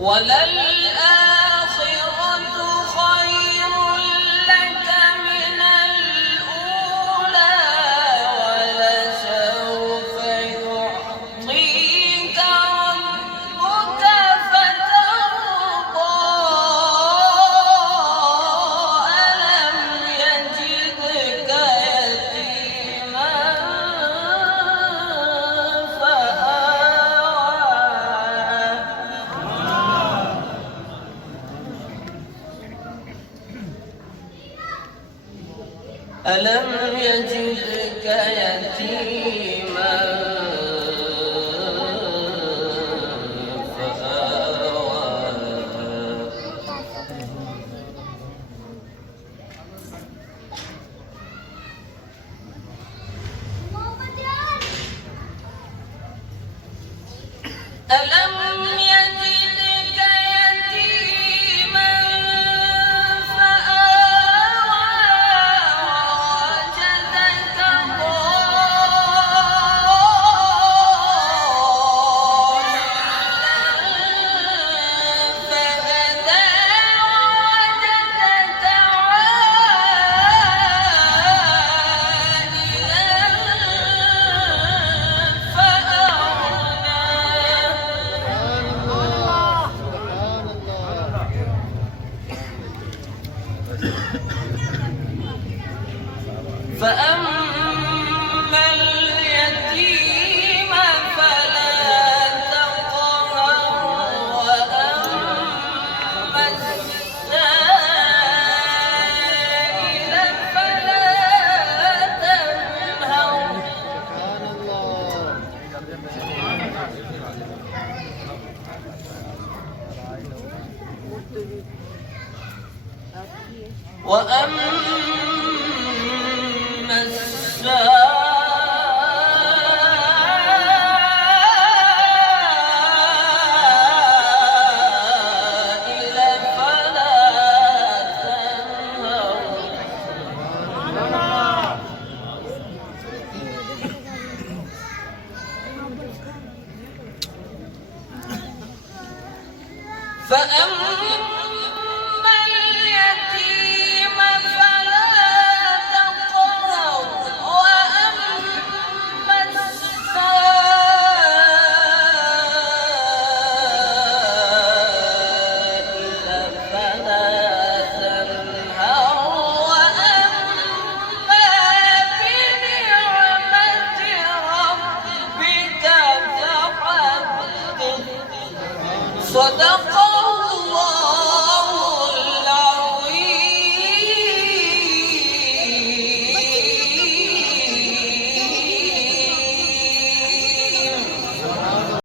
وللآخرة ألم يجدك يتيما؟ فأما اليتيم فلا وأما فلا سبحان الله وأما فأما Sou tão bom.